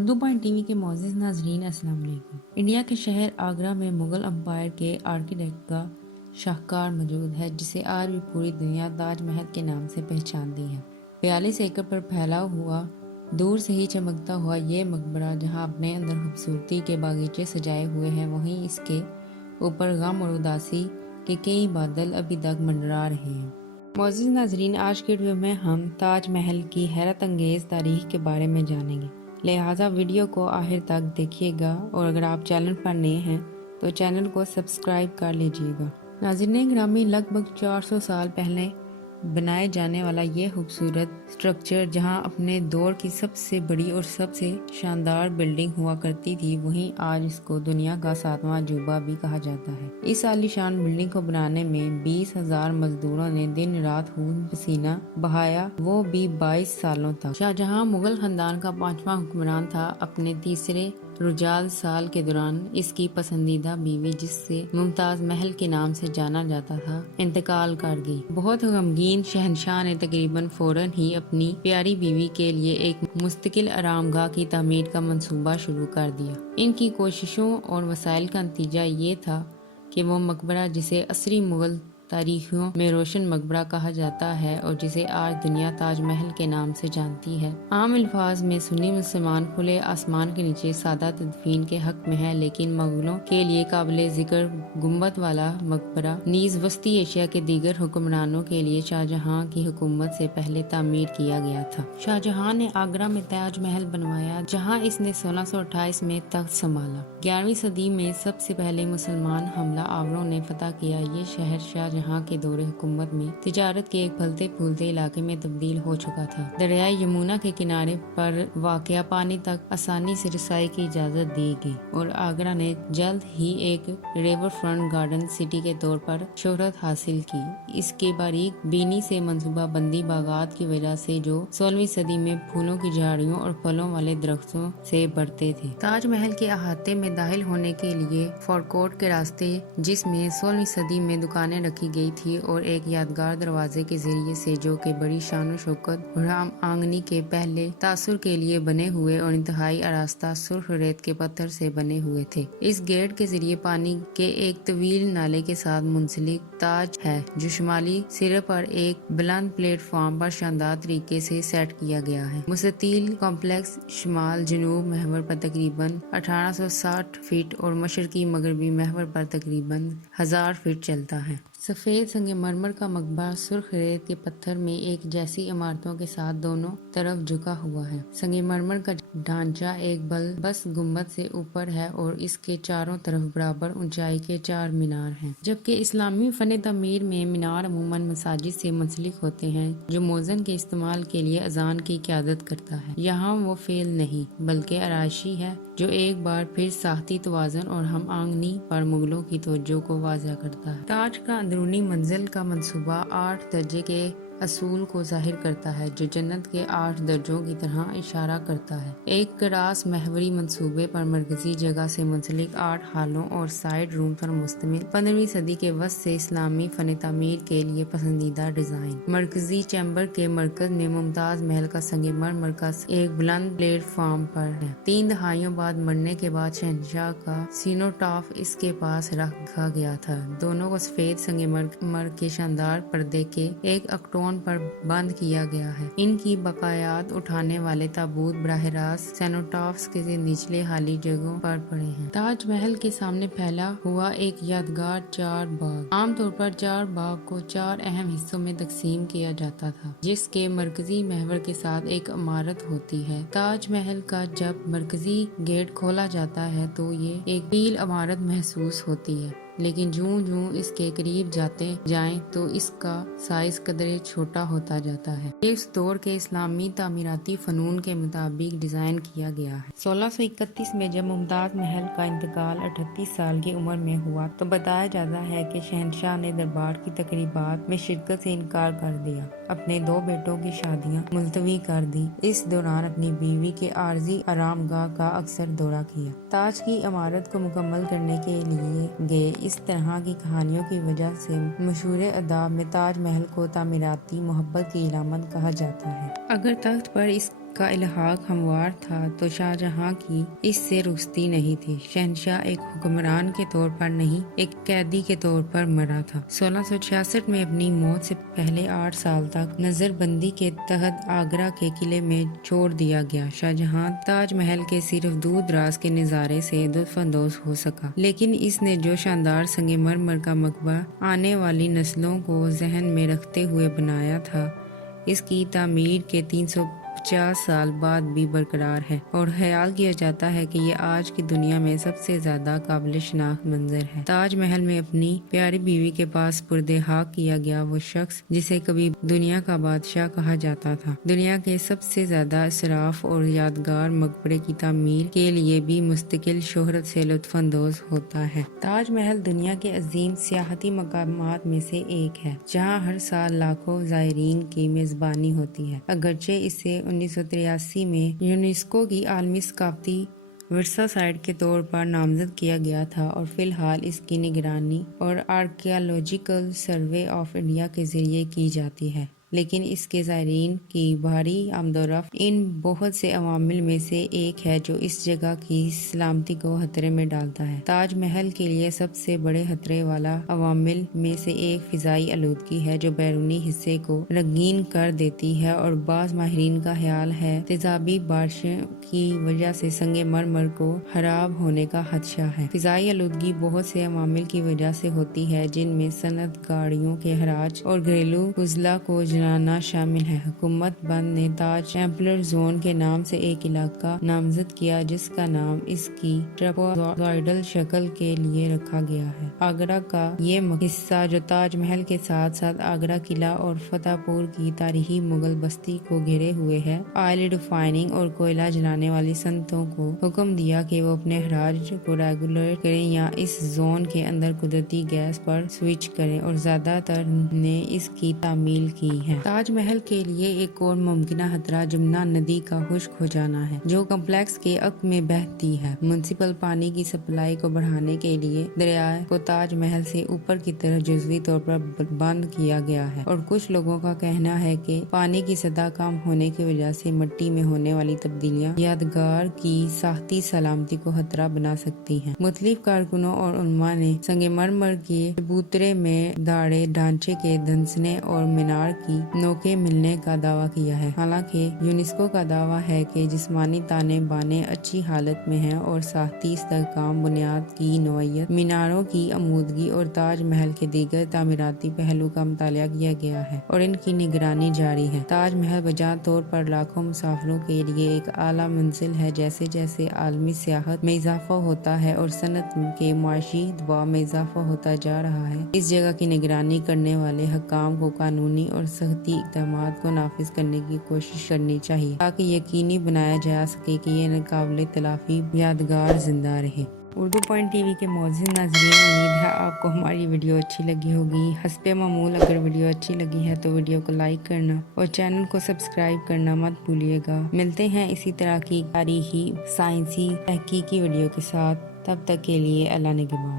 Urdu point T V کے معزز ناظرین السلام علیکم۔ انڈیا کے شہر آگرہ میں مغل امپائر کے آرکیٹیکٹ کا شاہکار موجود ہے جسے آج بھی پوری دنیا تاج محل کے نام سے پہچانتی ہے۔ 42 ایکڑ پر پھیلا ہوا دور سے ہی چمکتا ہوا یہ مقبرہ جہاں اپنے اندر خوبصورتی کے باغیچے سجائے ہوئے ہیں، وہیں اس کے اوپر غم اور اداسی کے کئی بادل ابھی تک منڈرا رہے ہیں۔ معزز ناظرین، آج کے ویڈیو میں ہم تاج محل کی حیرت انگیز تاریخ کے بارے میں جانیں گے، لہٰذا ویڈیو کو آخر تک دیکھیے گا، اور اگر آپ چینل پر نئے ہیں تو چینل کو سبسکرائب کر لیجیے گا۔ ناظرین گرامی، لگ بھگ 400 سال پہلے بنائے جانے والا یہ خوبصورت سٹرکچر جہاں اپنے دور کی سب سے بڑی اور سب سے شاندار بلڈنگ ہوا کرتی تھی، وہیں آج اس کو دنیا کا 7واں عجوبہ بھی کہا جاتا ہے۔ اس عالیشان بلڈنگ کو بنانے میں 20,000 مزدوروں نے دن رات خون پسینہ بہایا، وہ بھی 22 سالوں تک۔ شاہجہاں مغل خاندان کا 5واں حکمران تھا۔ اپنے تیسرے رجال سال کے دوران اس کی پسندیدہ بیوی، جس سے ممتاز محل کے نام سے جانا جاتا تھا، انتقال کر گئی۔ بہت غمگین شہنشاہ نے تقریباً فوراً ہی اپنی پیاری بیوی کے لیے ایک مستقل آرام گاہ کی تعمیر کا منصوبہ شروع کر دیا۔ ان کی کوششوں اور وسائل کا نتیجہ یہ تھا کہ وہ مقبرہ، جسے عصری مغل تاریخیوں میں روشن مقبرہ کہا جاتا ہے اور جسے آج دنیا تاج محل کے نام سے جانتی ہے، عام الفاظ میں سنی مسلمان کھلے آسمان کے نیچے سادہ تدفین کے حق میں ہے، لیکن مغلوں کے لیے قابل ذکر گنبد والا مقبرہ نیز وسطی ایشیا کے دیگر حکمرانوں کے لیے شاہجہاں کی حکومت سے پہلے تعمیر کیا گیا تھا۔ شاہجہاں نے آگرہ میں تاج محل بنوایا، جہاں اس نے 1628 میں تخت سنبھالا۔ 11ویں صدی میں سب سے پہلے مسلمان حملہ آوروں نے فتح کیا یہ شہر شاہجہاں کے دور حکومت میں تجارت کے ایک پھلتے پھولتے علاقے میں تبدیل ہو چکا تھا۔ دریائے یمنا کے کنارے پر واقع پانی تک آسانی سے رسائی کی اجازت دی گئی، اور آگرہ نے جلد ہی ایک ریور فرنٹ گارڈن سٹی کے طور پر شہرت حاصل کی، اس کے باریک بینی سے منصوبہ بندی باغات کی وجہ سے جو 16ویں صدی میں پھولوں کی جھاڑیوں اور پھلوں والے درختوں سے بڑھتے تھے۔ تاج محل کے احاطے میں داخل ہونے کے لیے فورکوٹ کے راستے، جس میں 16ویں صدی میں دکانیں رکھی گئی تھی، اور ایک یادگار دروازے کے ذریعے سے جو کہ بڑی شان و شوکت اور ہم آہنگی کے پہلے تاثر کے لیے بنے ہوئے اور انتہائی آراستہ سرخ ریت کے پتھر سے بنے ہوئے تھے۔ اس گیٹ کے ذریعے پانی کے ایک طویل نالے کے ساتھ منسلک تاج ہے، جو شمالی سرے پر ایک بلند پلیٹ فارم پر شاندار طریقے سے سیٹ کیا گیا ہے۔ مستطیل کمپلیکس شمال جنوب محور پر تقریباً 1860 فٹ اور مشرقی مغربی محور پر تقریباً 1000 فٹ چلتا ہے۔ سفید سنگ مرمر کا مقبرہ سرخ ریت کے پتھر میں ایک جیسی عمارتوں کے ساتھ دونوں طرف جھکا ہوا ہے۔ سنگ مرمر کا ڈھانچہ ایک بس گنبد سے اوپر ہے اور اس کے چاروں طرف برابر اونچائی کے 4 مینار ہیں، جبکہ اسلامی فن تعمیر میں مینار عموماً مساجد سے منسلک ہوتے ہیں، جو مؤذن کے استعمال کے لیے اذان کی قیادت کرتا ہے۔ یہاں وہ فعل نہیں بلکہ آرائشی ہے، جو ایک بار پھر ساختی توازن اور ہم آہنگی پر مغلوں کی توجہ کو واضح کرتا ہے۔ تاج کا اندرونی منزل کا منصوبہ 8 درجے کے اصول کو ظاہر کرتا ہے، جو جنت کے 8 درجوں کی طرح اشارہ کرتا ہے۔ ایک کراس محوری منصوبے پر مرکزی جگہ سے منسلک 8 ہالوں اور سائیڈ روم پر مشتمل 15ویں صدی کے وسط سے اسلامی فن تعمیر کے لیے پسندیدہ ڈیزائن۔ مرکزی چیمبر کے مرکز میں ممتاز محل کا سنگ مرمر کا ایک بلند پلیٹ فارم پر ہے۔ 3 دہائیوں بعد مرنے کے بعد شہنشاہ کا سینوٹاف اس کے پاس رکھا گیا تھا۔ دونوں کو سفید سنگ مرمر کے شاندار پردے کے ایک اکٹون پر بند کیا گیا ہے۔ ان کی بقایات اٹھانے والے تابوت براہ راست سینوٹافس کے نچلے حالی جگہوں پر پڑے ہیں۔ تاج محل کے سامنے پھیلا ہوا ایک یادگار 4 باغ۔ عام طور پر 4 باغ کو 4 اہم حصوں میں تقسیم کیا جاتا تھا، جس کے مرکزی محور کے ساتھ ایک عمارت ہوتی ہے۔ تاج محل کا جب مرکزی گیٹ کھولا جاتا ہے تو یہ ایک طویل عمارت محسوس ہوتی ہے، لیکن جوں جوں اس کے قریب جاتے جائیں تو اس کا سائز قدرے چھوٹا ہوتا جاتا ہے۔ یہ اس دور کے اسلامی تعمیراتی فنون کے مطابق ڈیزائن کیا گیا ہے۔ 1631 میں جب ممتاز محل کا انتقال 38 سال کی عمر میں ہوا تو بتایا جاتا ہے کہ شہنشاہ نے دربار کی تقریبات میں شرکت سے انکار کر دیا، اپنے 2 بیٹوں کی شادیاں ملتوی کر دی۔ اس دوران اپنی بیوی کے عارضی آرام گاہ کا اکثر دورہ کیا۔ تاج کی عمارت کو مکمل کرنے کے لیے گئے اس طرح کی کہانیوں کی وجہ سے مشہور اداب میں تاج محل کو تعمیراتی محبت کی علامت کہا جاتا ہے۔ اگر تخت پر اس کا الحاق ہموار تھا تو شاہجہاں کی اس سے رخصتی نہیں تھی۔ شہنشاہ ایک حکمران کے طور پر نہیں، ایک قیدی کے طور پر مرا تھا۔ 1666 میں اپنی موت سے پہلے 8 سال تک نظر بندی کے تحت آگرہ کے قلعے میں چھوڑ دیا گیا۔ شاہجہاں تاج محل کے صرف دور دراز کے نظارے سے لطف اندوز ہو سکا، لیکن اس نے جو شاندار سنگ مرمر کا مقبرہ آنے والی نسلوں کو ذہن میں رکھتے ہوئے بنایا تھا، اس کی تعمیر کے 350 سال بعد بھی برقرار ہے، اور خیال کیا جاتا ہے کہ یہ آج کی دنیا میں سب سے زیادہ قابل شناخت منظر ہے۔ تاج محل میں اپنی پیاری بیوی کے پاس پردے خاک کیا گیا وہ شخص جسے کبھی دنیا کا بادشاہ کہا جاتا تھا، دنیا کے سب سے زیادہ اسراف اور یادگار مقبرے کی تعمیر کے لیے بھی مستقل شہرت سے لطف اندوز ہوتا ہے۔ تاج محل دنیا کے عظیم سیاحتی مقامات میں سے ایک ہے، جہاں ہر سال لاکھوں زائرین کی میزبانی ہوتی ہے۔ اگرچہ اسے 1983 میں یونیسکو کی عالمی ثقافتی ورثہ سائٹ کے طور پر نامزد کیا گیا تھا، اور فی الحال اس کی نگرانی اور آرکیالوجیکل سروے آف انڈیا کے ذریعے کی جاتی ہے، لیکن اس کے زائرین کی بھاری آمد و رفت ان بہت سے عوامل میں سے ایک ہے جو اس جگہ کی سلامتی کو خطرے میں ڈالتا ہے۔ تاج محل کے لیے سب سے بڑے خطرے والا عوامل میں سے ایک فضائی آلودگی ہے، جو بیرونی حصے کو رنگین کر دیتی ہے، اور بعض ماہرین کا خیال ہے تیزابی بارشوں کی وجہ سے سنگ مرمر کو خراب ہونے کا خدشہ ہے۔ فضائی آلودگی بہت سے عوامل کی وجہ سے ہوتی ہے، جن میں صنعت گاڑیوں کے اخراج اور گھریلو فضلہ کو جلانا شامل ہے۔ حکومت ہند نے تاج ٹیمپلر زون کے نام سے ایک علاقہ نامزد کیا، جس کا نام اس کی ٹراپزوئڈل شکل کے لیے رکھا گیا ہے۔ آگرہ کا یہ حصہ جو تاج محل کے ساتھ ساتھ آگرہ قلعہ اور فتح پور کی تاریخی مغل بستی کو گھیرے ہوئے ہے، آئل ریفائننگ اور کوئلہ جلانے والی صنعتوں کو حکم دیا کہ وہ اپنے اخراج کو ریگولیٹ کریں یا اس زون کے اندر قدرتی گیس پر سوئچ کریں، اور زیادہ تر نے اس کی تعمیل کی ہے۔ تاج محل کے لیے ایک اور ممکنہ خطرہ جمنا ندی کا خشک ہو جانا ہے، جو کمپلیکس کے عقب میں بہتی ہے۔ میونسپل پانی کی سپلائی کو بڑھانے کے لیے دریا کو تاج محل سے اوپر کی طرف جزوی طور پر بند کیا گیا ہے، اور کچھ لوگوں کا کہنا ہے کہ پانی کی سطح کم ہونے کی وجہ سے مٹی میں ہونے والی تبدیلیاں یادگار کی ساختی سلامتی کو خطرہ بنا سکتی ہیں۔ مختلف کارکنوں اور علماء نے سنگ مرمر کے چبوترے میں دھاڑے ڈھانچے کے دھنسنے اور مینار کی نوکیں ملنے کا دعویٰ کیا ہے، حالانکہ یونیسکو کا دعویٰ ہے کہ جسمانی تانے بانے اچھی حالت میں ہیں اور ساختی استحکام، بنیاد کی نوعیت، میناروں کی عمودگی اور تاج محل کے دیگر تعمیراتی پہلو کا مطالعہ کیا گیا ہے، اور ان کی نگرانی جاری ہے۔ تاج محل بجا طور پر لاکھوں مسافروں کے لیے ایک اعلیٰ منزل ہے۔ جیسے جیسے عالمی سیاحت میں اضافہ ہوتا ہے اور صنعت کے معاشی دباؤ میں اضافہ ہوتا جا رہا ہے، اس جگہ کی نگرانی کرنے والے حکام کو قانونی اور سختی اقدامات کو نافذ کرنے کی کوشش کرنی چاہیے، تاکہ یقینی بنایا جا سکے کہ یہ ناقابل تلافی یادگار زندہ رہے۔ اردو پوائنٹ ٹی وی کے معزز ناظرین، امید ہے آپ کو ہماری ویڈیو اچھی لگی ہوگی۔ حسب معمول اگر ویڈیو اچھی لگی ہے تو ویڈیو کو لائک کرنا اور چینل کو سبسکرائب کرنا مت بھولیے گا۔ ملتے ہیں اسی طرح کی تاریخی، سائنسی، تحقیقی ویڈیو کے ساتھ، تب تک کے لیے اللہ نگہبان۔